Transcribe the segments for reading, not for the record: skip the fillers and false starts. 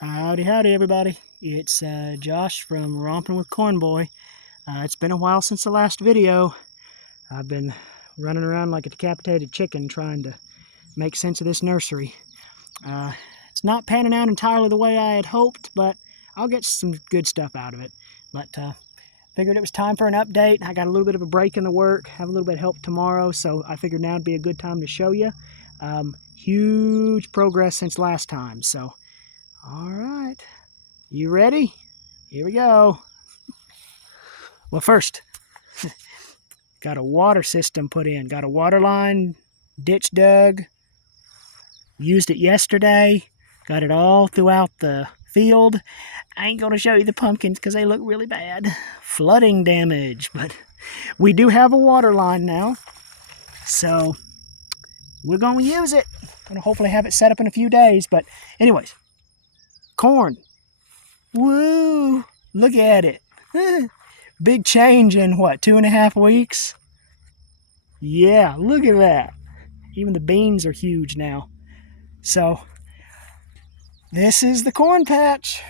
Howdy, howdy, everybody. It's Josh from Romping with Corn Boy. It's been a while since the last video. I've been running around like a decapitated chicken trying to make sense of this nursery. Uh, it's not panning out entirely the way I had hoped, but I'll get some good stuff out of it. But figured it was time for an update. I got a little bit of a break in the work, have a little bit of help tomorrow, so I figured now would be a good time to show you. Huge progress since last time, so all right. You ready? Here we go. Well, first, got a water system put in. Got a water line, ditch dug. Used it yesterday. Got it all throughout the field. I ain't going to show you the pumpkins because they look really bad. Flooding damage. But we do have a water line now. So we're going to use it. Going to hopefully have it set up in a few days. But anyways, corn. Woo! Look at it. Big change in what, 2.5 weeks? Yeah, look at that. Even the beans are huge now. So, this is the corn patch.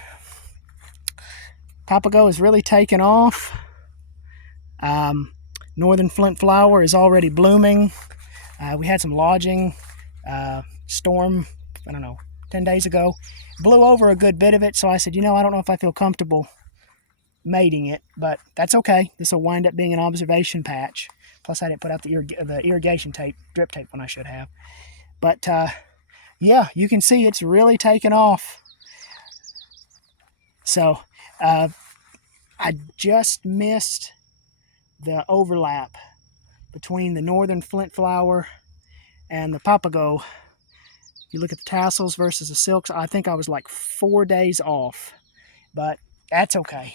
Papago is really taken off. Northern Flint flower is already blooming. We had some lodging storm, 10 days ago. Blew over a good bit of it, so I said, I don't know if I feel comfortable mating it, but that's okay. This will wind up being an observation patch. Plus, I didn't put out the irrigation tape, drip tape, when I should have. But yeah, you can see it's really taken off. So I just missed the overlap between the Northern Flint flower and the Papago. You look at the tassels versus the silks, I think I was like 4 days off, but that's okay.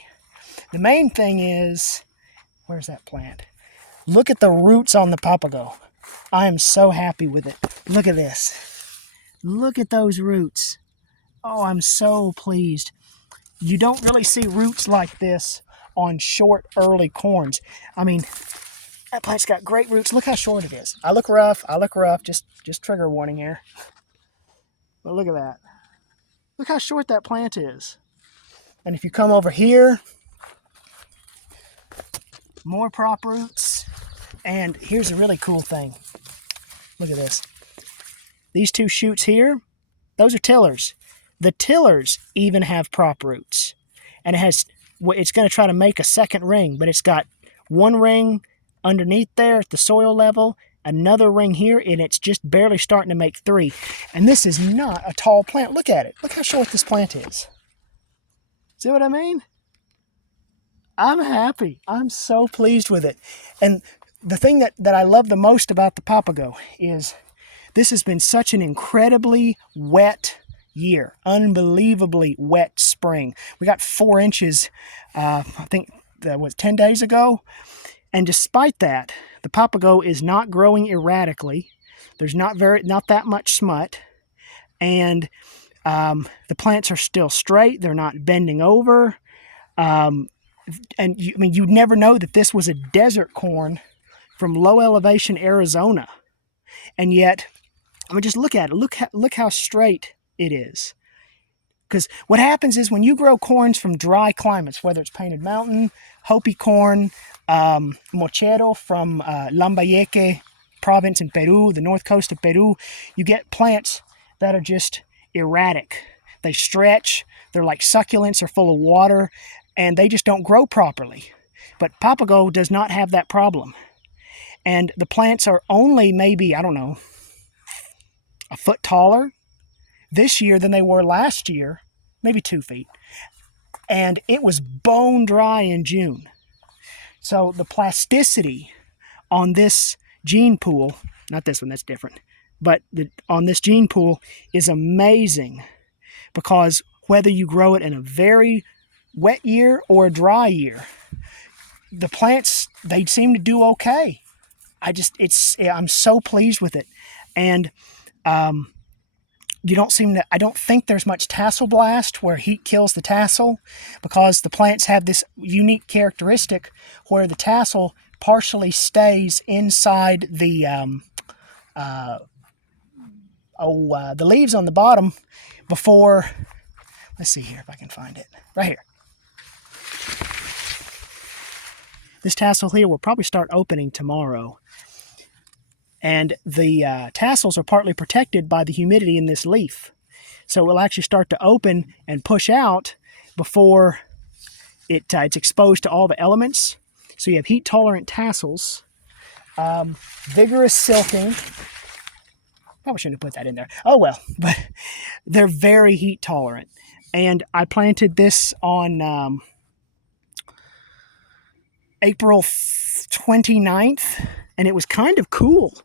The main thing is, where's that plant? Look at the roots on the Papago. I am so happy with it. Look at this. Look at those roots. Oh, I'm so pleased. You don't really see roots like this on short, early corns. I mean, that plant's got great roots. Look how short it is. I look rough. Just trigger warning here. But look at that. Look how short that plant is. And if you come over here, more prop roots. And here's a really cool thing. Look at this. These two shoots here, those are tillers. The tillers even have prop roots. And it's going to try to make a second ring, but it's got one ring underneath there at the soil level, another ring here, and it's just barely starting to make 3. And this is not a tall plant. Look at it. Look how short this plant is. See what I mean? I'm happy. I'm so pleased with it. And the thing that I love the most about the Papago is this has been such an incredibly wet year. Unbelievably wet spring. We got 4 inches, I think that was 10 days ago. And despite that, the Papago is not growing erratically. There's not that much smut. And the plants are still straight. They're not bending over. And you'd never know that this was a desert corn from low elevation Arizona. And yet, just look at it. Look how straight it is. Because what happens is when you grow corns from dry climates, whether it's Painted Mountain, Hopi corn, Mochero from Lambayeque province in Peru, the north coast of Peru, you get plants that are just erratic. They stretch, they're like succulents, they're full of water, and they just don't grow properly. But Papago does not have that problem. And the plants are only maybe, a foot taller this year than they were last year, maybe 2 feet. And it was bone dry in June. So the plasticity on this gene pool, not this one, that's different, but on this gene pool is amazing, because whether you grow it in a very wet year or a dry year, the plants, they seem to do okay. I'm so pleased with it. And I don't think there's much tassel blast where heat kills the tassel, because the plants have this unique characteristic where the tassel partially stays inside the leaves on the bottom before Let's see here if I can find it. Right here. This tassel here will probably start opening tomorrow. And the tassels are partly protected by the humidity in this leaf. So it will actually start to open and push out before it's exposed to all the elements. So you have heat-tolerant tassels, vigorous silking. Probably shouldn't have put that in there. Oh well, but they're very heat-tolerant. And I planted this on April 29th, and it was kind of cool.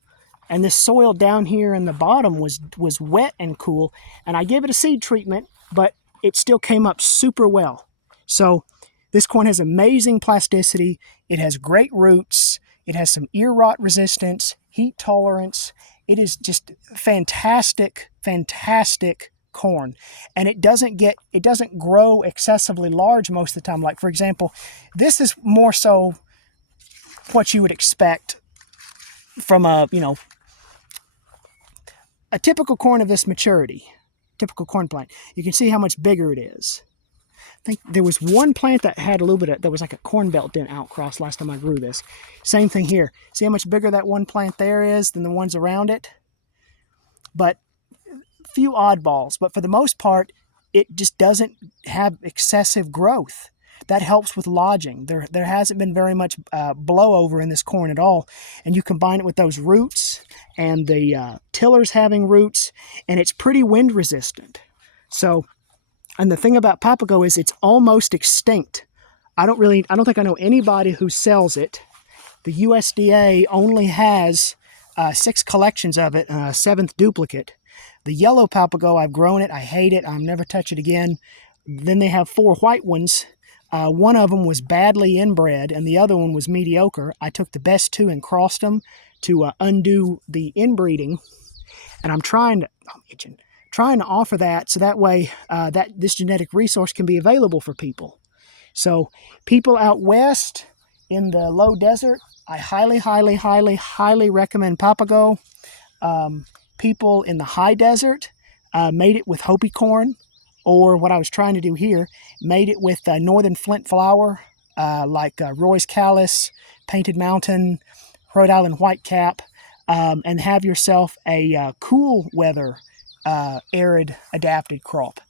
And this soil down here in the bottom was wet and cool. And I gave it a seed treatment, but it still came up super well. So this corn has amazing plasticity. It has great roots. It has some ear rot resistance, heat tolerance. It is just fantastic, fantastic corn. And it doesn't grow excessively large most of the time. Like, for example, this is more so what you would expect from a typical corn of this maturity, typical corn plant. You can see how much bigger it is. I think there was one plant that had a little bit of, that was like a corn belt dent outcross last time I grew this. Same thing here. See how much bigger that one plant there is than the ones around it? But few oddballs, but for the most part, it just doesn't have excessive growth. That helps with lodging. There hasn't been very much blowover in this corn at all. And you combine it with those roots and the tillers having roots, and it's pretty wind resistant. So, and the thing about Papago is it's almost extinct. I don't think I know anybody who sells it. The USDA only has 6 collections of it, and a 7th duplicate. The yellow Papago, I've grown it. I hate it. I'll never touch it again. Then they have 4 white ones. One of them was badly inbred, and the other one was mediocre. I took the best 2 and crossed them to undo the inbreeding. And I'm trying to offer that so that way this genetic resource can be available for people. So people out west in the low desert, I highly, highly, highly, highly recommend Papago. People in the high desert made it with Hopi corn, or what I was trying to do here, made it with northern flint flour, like Roy's Callus, Painted Mountain, Rhode Island Whitecap, and have yourself a cool weather, arid adapted crop.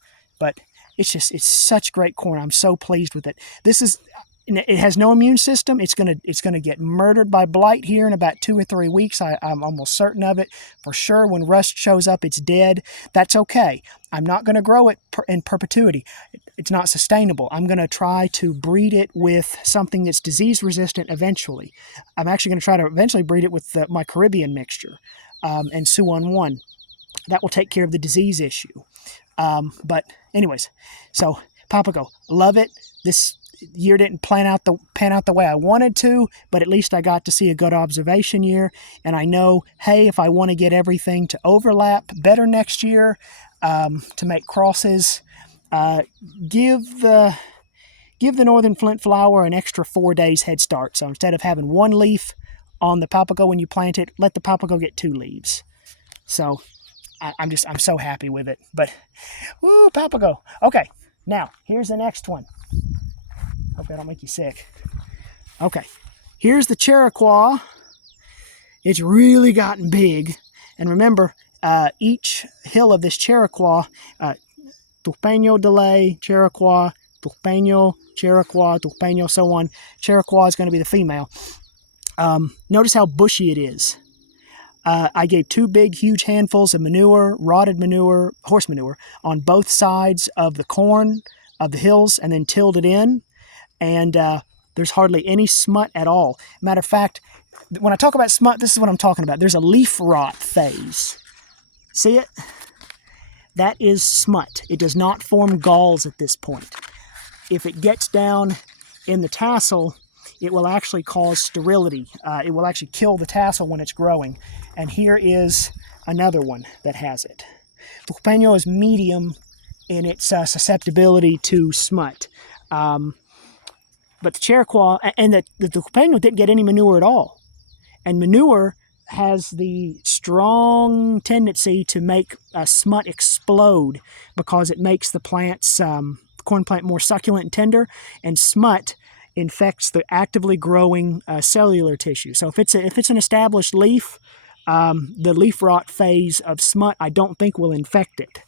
But it's such great corn. I'm so pleased with it. It has no immune system. It's gonna get murdered by blight here in about 2 or 3 weeks. I'm almost certain of it. For sure, when rust shows up, it's dead. That's okay. I'm not gonna grow it in perpetuity. It's not sustainable. I'm gonna try to breed it with something that's disease resistant eventually. I'm actually gonna try to eventually breed it with my Caribbean mixture and Suan 1. That will take care of the disease issue. But anyways, so Papago, love it. This year didn't pan out the way I wanted to, but at least I got to see a good observation year. And I know, hey, if I want to get everything to overlap better next year, to make crosses, give the northern flint flower an extra 4 days head start. So instead of having 1 leaf on the Papago when you plant it, let the Papago get 2 leaves. So I'm so happy with it. But woo, Papago. Okay, now here's the next one. Hope I don't make you sick. Okay, here's the Cherokee. It's really gotten big. And remember, each hill of this Cherokee, Turpeño delay, Cherokee, Turpeño, Cherokee, Turpeño, so on. Cherokee is going to be the female. Notice how bushy it is. I gave 2 big, huge handfuls of manure, rotted manure, horse manure, on both sides of the corn of the hills and then tilled it in. And there's hardly any smut at all. Matter of fact, when I talk about smut, this is what I'm talking about. There's a leaf rot phase. See it? That is smut. It does not form galls at this point. If it gets down in the tassel, it will actually cause sterility. It will actually kill the tassel when it's growing. And here is another one that has it. Turpeño is medium in its susceptibility to smut. But the Cherokee and the Turpeño didn't get any manure at all. And manure has the strong tendency to make smut explode because it makes the plants, corn plant, more succulent and tender, and smut infects the actively growing cellular tissue. So if it's an established leaf, the leaf rot phase of smut I don't think will infect it.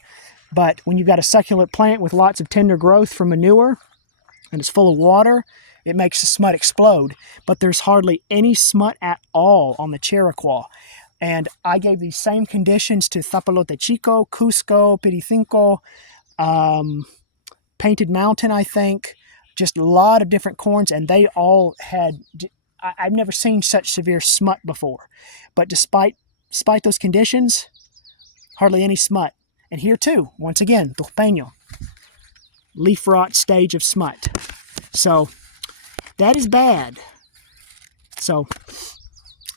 But when you've got a succulent plant with lots of tender growth from manure and it's full of water, it makes the smut explode. But there's hardly any smut at all on the Chiriquaw. And I gave these same conditions to Zapalote Chico, Cusco, Piricinco, Painted Mountain, I think. Just a lot of different corns, and they all had, I've never seen such severe smut before. But despite those conditions, hardly any smut. And here too, once again, Turpeño, leaf rot stage of smut. So that is bad. So,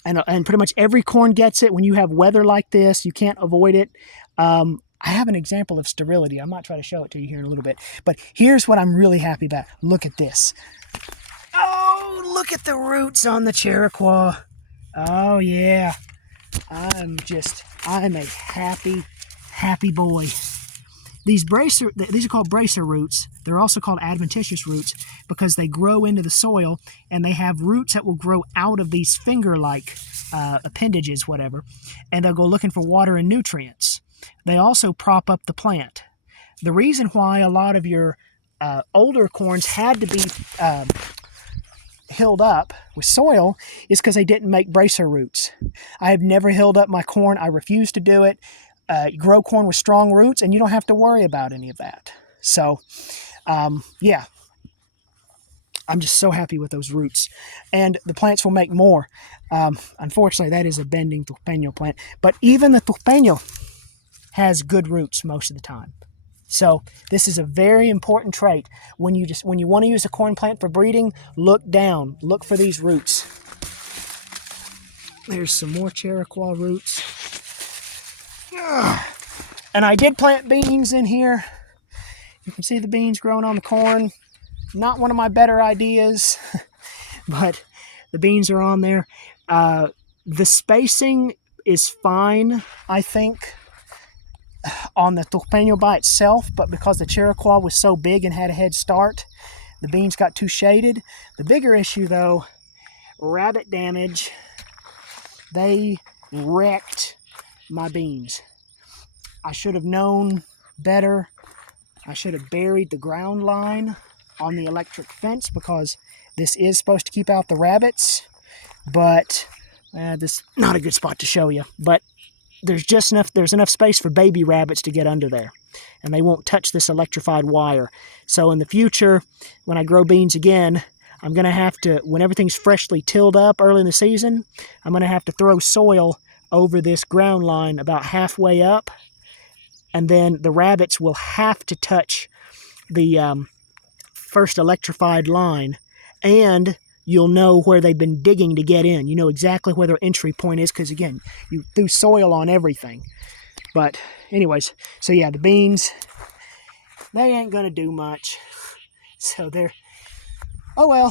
and pretty much every corn gets it. When you have weather like this, you can't avoid it. I have an example of sterility. I might try to show it to you here in a little bit. But here's what I'm really happy about. Look at this. Oh, look at the roots on the Chiriquaw. Oh, yeah. I'm a happy boy. These are called bracer roots. They're also called adventitious roots because they grow into the soil and they have roots that will grow out of these finger-like appendages, whatever, and they'll go looking for water and nutrients. They also prop up the plant. The reason why a lot of your older corns had to be hilled up with soil is because they didn't make bracer roots. I have never hilled up my corn. I refuse to do it. Grow corn with strong roots, and you don't have to worry about any of that. So, yeah, I'm just so happy with those roots. And the plants will make more. Unfortunately, that is a bending Turpeño plant. But even the Turpeño has good roots most of the time. So this is a very important trait. When you want to use a corn plant for breeding, look down. Look for these roots. There's some more Chiriquaw roots. And I did plant beans in here. You can see the beans growing on the corn. Not one of my better ideas, but the beans are on there. The spacing is fine, I think, on the Turpeño by itself, but because the Chiriquaw was so big and had a head start, the beans got too shaded. The bigger issue, though, rabbit damage. They wrecked my beans. I should have known better. I should have buried the ground line on the electric fence because this is supposed to keep out the rabbits, but this is not a good spot to show you. But there's enough space for baby rabbits to get under there, and they won't touch this electrified wire. So in the future, when I grow beans again, I'm going to have to, when everything's freshly tilled up early in the season, I'm going to have to throw soil over this ground line about halfway up, and then the rabbits will have to touch the first electrified line, and you'll know where they've been digging to get in. You know exactly where their entry point is because, again, you threw soil on everything. But anyways, so yeah, the beans, they ain't going to do much. So they're, oh well,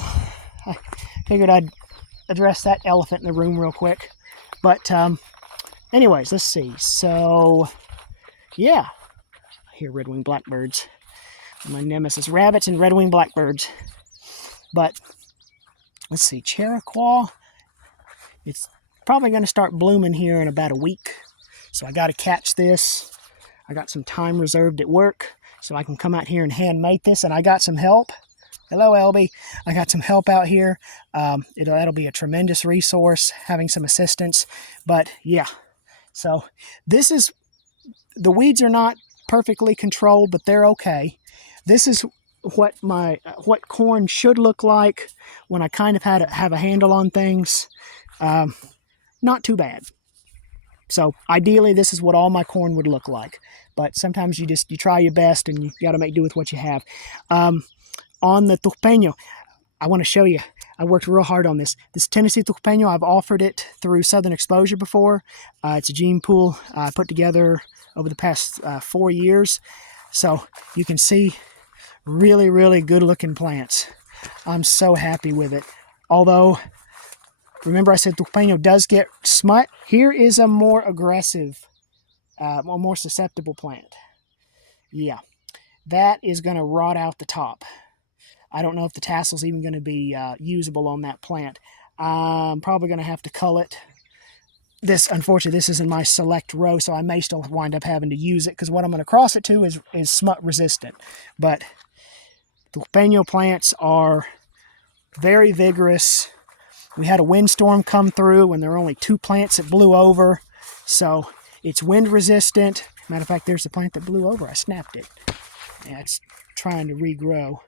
I figured I'd address that elephant in the room real quick. But anyways, let's see. So, yeah, I hear red-winged blackbirds. My nemesis, rabbits and red-winged blackbirds. But let's see, Chiriquaw, it's probably going to start blooming here in about a week. So I got to catch this. I got some time reserved at work so I can come out here and hand mate this, and I got some help. Hello, Elby. I got some help out here. That'll be a tremendous resource, having some assistance. But yeah, so this is, the weeds are not perfectly controlled, but they're okay. This is what corn should look like when I kind of have a handle on things. Not too bad. So ideally, this is what all my corn would look like. But sometimes you try your best and you got to make do with what you have. On the Turpeño, I want to show you. I worked real hard on this. This Tennessee Turpeño, I've offered it through Southern Exposure before. It's a gene pool I put together over the past 4 years. So you can see really, really good looking plants. I'm so happy with it. Although Remember I said Tucpeño does get smut? Here is a more aggressive, a more susceptible plant. Yeah, that is going to rot out the top. I don't know if the tassel's even going to be usable on that plant. I'm probably going to have to cull it. Unfortunately, this is in my select row, so I may still wind up having to use it because what I'm going to cross it to is smut resistant. But Tucpeño plants are very vigorous. We had a windstorm come through and there were only 2 plants that blew over. So it's wind resistant. Matter of fact, there's the plant that blew over. I snapped it. Yeah, it's trying to regrow.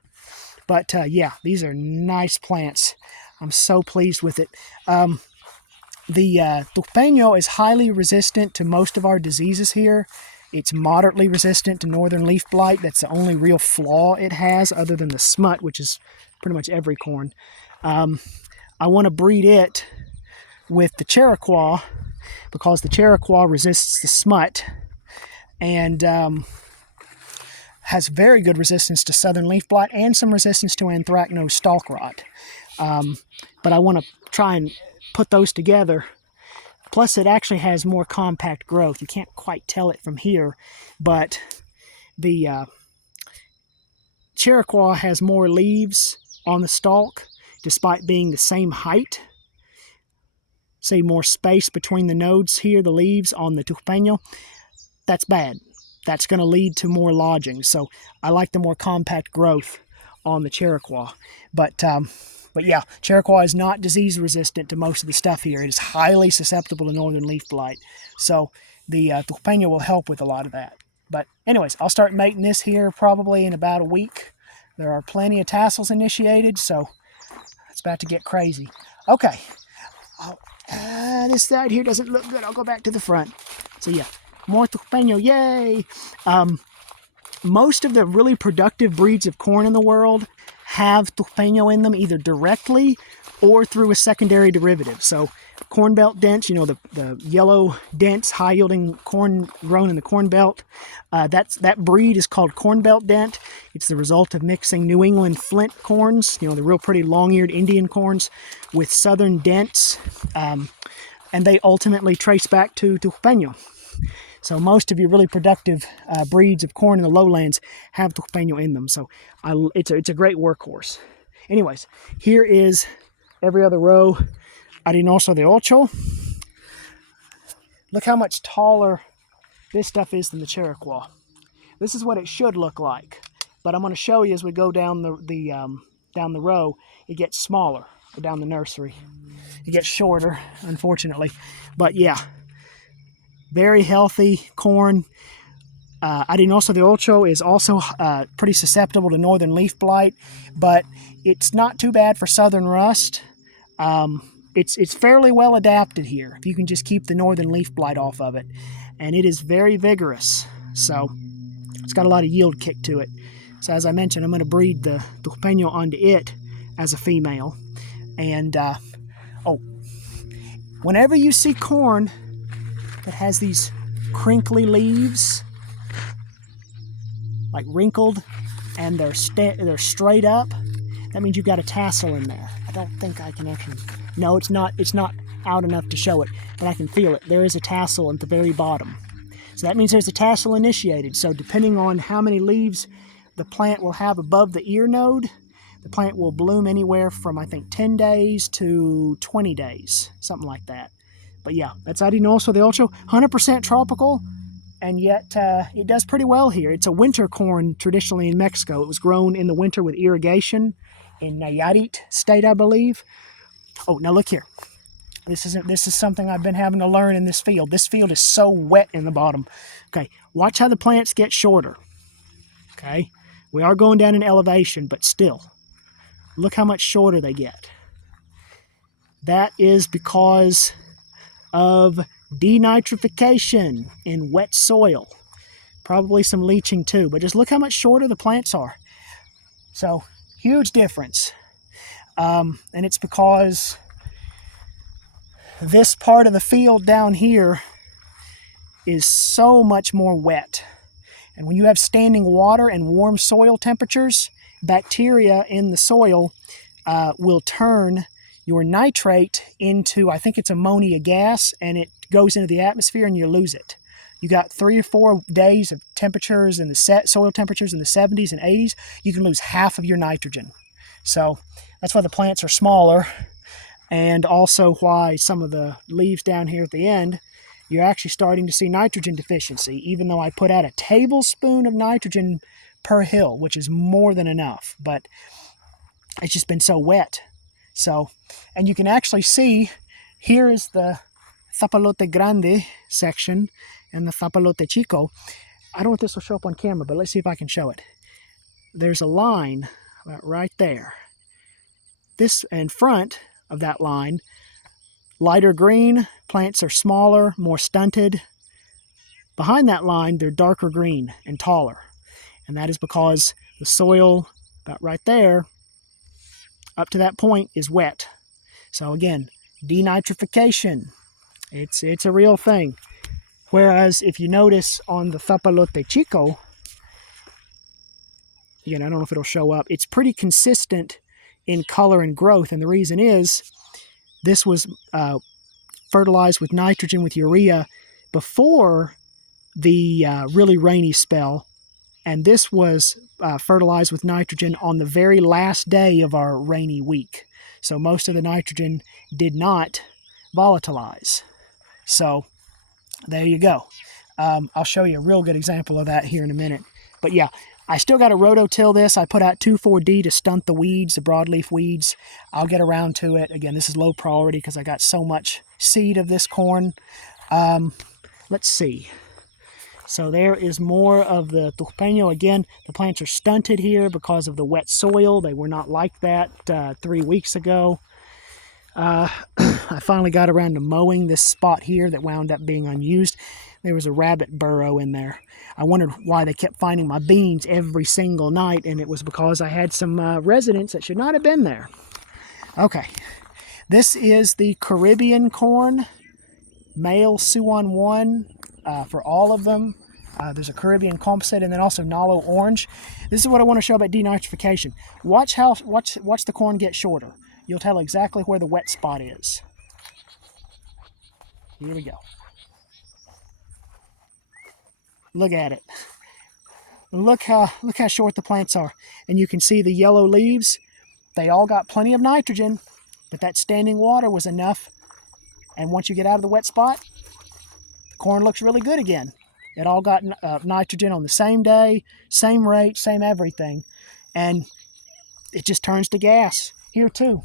But yeah, these are nice plants. I'm so pleased with it. The Tucpeño is highly resistant to most of our diseases here. It's moderately resistant to northern leaf blight. That's the only real flaw it has other than the smut, which is pretty much every corn. I want to breed it with the Cherokee because the Cherokee resists the smut and has very good resistance to southern leaf blight and some resistance to anthracnose stalk rot. But I want to try and put those together. Plus it actually has more compact growth. You can't quite tell it from here, but the Cherokee has more leaves on the stalk despite being the same height. See more space between the nodes here, the leaves on the Tucpeño. That's bad. That's going to lead to more lodging. So I like the more compact growth on the Cherokee. But yeah, Cherokee is not disease resistant to most of the stuff here. It is highly susceptible to northern leaf blight. So the Tucpeño will help with a lot of that. But anyways, I'll start mating this here probably in about a week. There are plenty of tassels initiated, so it's about to get crazy. Okay. This side here doesn't look good. I'll go back to the front. So yeah, more Tucpeño, yay! Most of the really productive breeds of corn in the world have Tucpeño in them either directly or through a secondary derivative. So corn belt dents, you know, the yellow dense high-yielding corn grown in the corn belt, that breed is called corn belt dent. It's the result of mixing New England flint corns, you know, the real pretty long-eared Indian corns, with southern dents, and they ultimately trace back to Tucpeño. So most of your really productive breeds of corn in the lowlands have Tucpeño in them. So it's a great workhorse. Anyways, here is every other row. Arenoso de Ocho. Look how much taller this stuff is than the Cherokee. This is what it should look like. But I'm going to show you as we go down the row, it gets smaller, or down the nursery. It gets shorter, unfortunately. But yeah, very healthy corn. Arenoso de Ocho is also pretty susceptible to northern leaf blight, but it's not too bad for southern rust. It's fairly well adapted here, if you can just keep the northern leaf blight off of it. And it is very vigorous, so it's got a lot of yield kick to it. So as I mentioned, I'm going to breed the Tucpeño onto it as a female. And, whenever you see corn that has these crinkly leaves, like wrinkled, and they're straight up, that means you've got a tassel in there. I don't think I can actually... No, it's not out enough to show it, but I can feel it. There is a tassel at the very bottom. So that means there's a tassel initiated. So depending on how many leaves the plant will have above the ear node, the plant will bloom anywhere from, I think, 10 days to 20 days, something like that. But yeah, that's Arenoso de Ocho, 100% tropical, and yet it does pretty well here. It's a winter corn traditionally in Mexico. It was grown in the winter with irrigation in Nayarit state, I believe. Oh, now look here. This is something I've been having to learn in this field. This field is so wet in the bottom. Okay, watch how the plants get shorter. Okay, we are going down in elevation, but still, look how much shorter they get. That is because of denitrification in wet soil. Probably some leaching too, but just look how much shorter the plants are. So, huge difference. And it's because this part of the field down here is so much more wet. And when you have standing water and warm soil temperatures, bacteria in the soil will turn your nitrate into, I think it's ammonia gas, and it goes into the atmosphere and you lose it. You got 3 or 4 days of temperatures in the soil temperatures in the 70s and 80s, you can lose half of your nitrogen. So that's why the plants are smaller, and also why some of the leaves down here at the end, you're actually starting to see nitrogen deficiency, even though I put out a tablespoon of nitrogen per hill, which is more than enough, but it's just been so wet. So, and you can actually see, here is the Zapalote Grande section and the Zapalote Chico. I don't know if this will show up on camera, but let's see if I can show it. There's a line right there. This in front of that line, lighter green, plants are smaller, more stunted. Behind that line, they're darker green and taller. And that is because the soil about right there, up to that point, is wet. So again, denitrification, it's a real thing. Whereas if you notice on the Zapalote Chico, again, I don't know if it'll show up, it's pretty consistent in color and growth. And the reason is, this was fertilized with nitrogen with urea before the really rainy spell. And this was fertilized with nitrogen on the very last day of our rainy week. So most of the nitrogen did not volatilize. So there you go. I'll show you a real good example of that here in a minute. But yeah, I still got to rototill this. I put out 2,4-D to stunt the weeds, the broadleaf weeds. I'll get around to it. Again, this is low priority because I got so much seed of this corn. Let's see. So there is more of the Turpeño. Again, the plants are stunted here because of the wet soil. They were not like that 3 weeks ago. I finally got around to mowing this spot here that wound up being unused. There was a rabbit burrow in there. I wondered why they kept finding my beans every single night, and it was because I had some residents that should not have been there. Okay, this is the Caribbean corn, male Suan 1 for all of them. There's a Caribbean composite, and then also Nalo orange. This is what I want to show about denitrification. Watch the corn get shorter. You'll tell exactly where the wet spot is. Here we go. Look at it. Look how short the plants are. And you can see the yellow leaves. They all got plenty of nitrogen, but that standing water was enough. And once you get out of the wet spot, the corn looks really good again. It all got nitrogen on the same day, same rate, same everything. And it just turns to gas here too.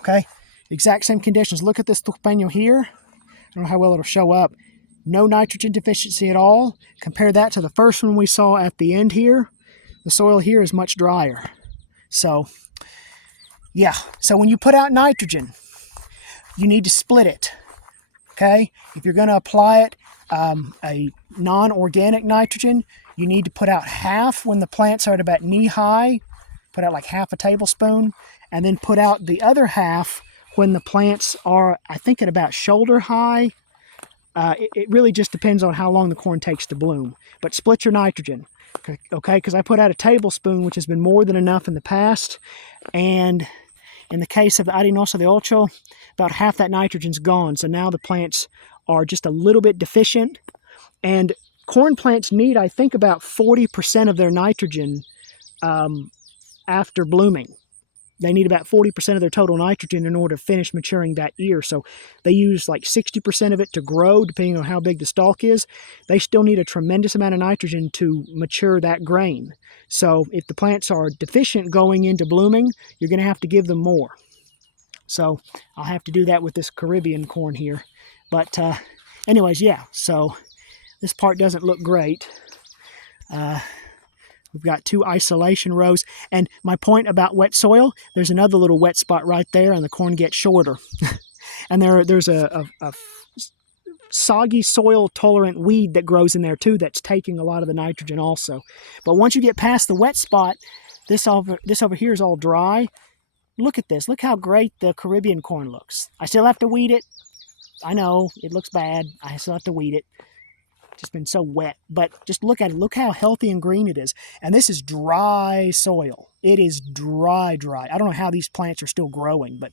Okay, exact same conditions. Look at this Turpeño here. I don't know how well it'll show up. No nitrogen deficiency at all. Compare that to the first one we saw at the end here. The soil here is much drier. So, yeah. So when you put out nitrogen, you need to split it. Okay? If you're going to apply it, a non-organic nitrogen, you need to put out half when the plants are at about knee-high. Put out like half a tablespoon. And then put out the other half when the plants are, I think, at about shoulder-high. It really just depends on how long the corn takes to bloom. But split your nitrogen, okay? Because I put out a tablespoon, which has been more than enough in the past. And in the case of the Arenoso de Ocho, about half that nitrogen's gone. So now the plants are just a little bit deficient. And corn plants need, I think, about 40% of their nitrogen after blooming. They need about 40% of their total nitrogen in order to finish maturing that year. So they use like 60% of it to grow, depending on how big the stalk is. They still need a tremendous amount of nitrogen to mature that grain. So if the plants are deficient going into blooming, you're going to have to give them more. So I'll have to do that with this Caribbean corn here. But anyways, yeah, so this part doesn't look great. We've got 2 isolation rows. And my point about wet soil, there's another little wet spot right there, and the corn gets shorter. And there's a soggy soil tolerant weed that grows in there too that's taking a lot of the nitrogen also. But once you get past the wet spot, this over here is all dry. Look at this. Look how great the Caribbean corn looks. I still have to weed it. I know, it looks bad. I still have to weed it. Just been so wet, but just look at it. Look how healthy and green it is. And this is dry soil. It is dry. I don't know how these plants are still growing, but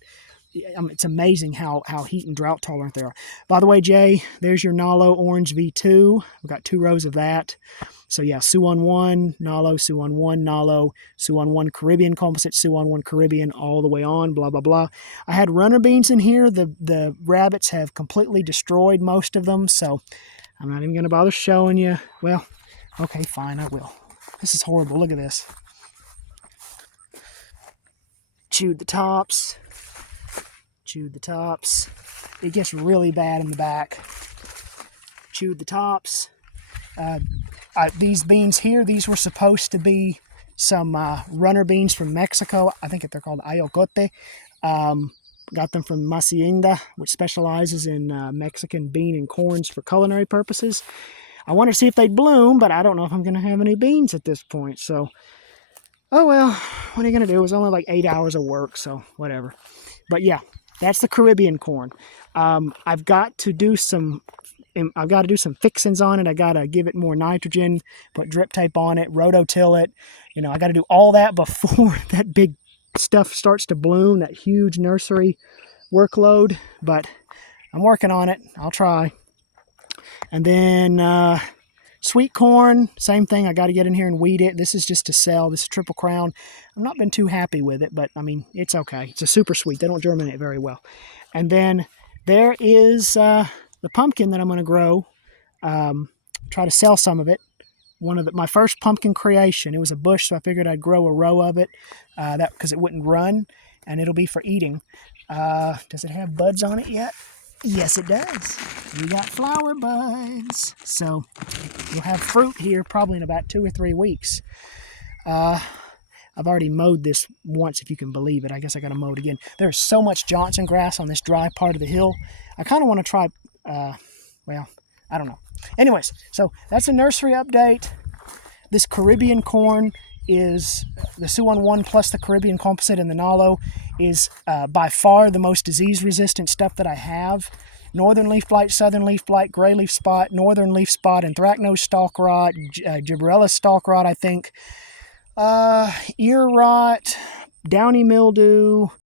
it's amazing how heat and drought tolerant they are. By the way, Jay, there's your Nalo Orange V2. We've got 2 rows of that. So yeah, Suwon 1, Nalo, Suwon 1, Nalo, Suwon 1 Caribbean Composite, Suwon 1 Caribbean, all the way on, blah, blah, blah. I had runner beans in here. The rabbits have completely destroyed most of them, so I'm not even going to bother showing you. Well, okay, fine, I will. This is horrible. Look at this. Chewed the tops. Chewed the tops. It gets really bad in the back. Chewed the tops. These beans here, these were supposed to be some runner beans from Mexico. I think they're called ayocote. Got them from Hacienda, which specializes in Mexican bean and corns for culinary purposes. I wanted to see if they'd bloom, but I don't know if I'm going to have any beans at this point. So, oh well, what are you going to do? It was only like 8 hours of work, so whatever. But yeah, that's the Caribbean corn. I've got to do some fixings on it. I got to give it more nitrogen, put drip tape on it, rototill it. I got to do all that before that big stuff starts to bloom, that huge nursery workload. But I'm working on it. I'll try. And then sweet corn, same thing. I got to get in here and weed it. This is just to sell. This is Triple Crown. I've not been too happy with it, but I mean, it's okay. It's a super sweet. They don't germinate very well. And then there is the pumpkin that I'm going to grow. Try to sell some of it. My first pumpkin creation. It was a bush, so I figured I'd grow a row of it because it wouldn't run, and it'll be for eating. Does it have buds on it yet? Yes, it does. We got flower buds. So we'll have fruit here probably in about 2 or 3 weeks. I've already mowed this once, if you can believe it. I guess I got to mow it again. There's so much Johnson grass on this dry part of the hill. I kind of want to try, well, I don't know. Anyways, so that's a nursery update. This Caribbean corn is the Suwon 1 plus the Caribbean Composite and the Nalo is by far the most disease-resistant stuff that I have. Northern leaf blight, southern leaf blight, gray leaf spot, northern leaf spot, anthracnose stalk rot, gibberella stalk rot, I think, ear rot, downy mildew,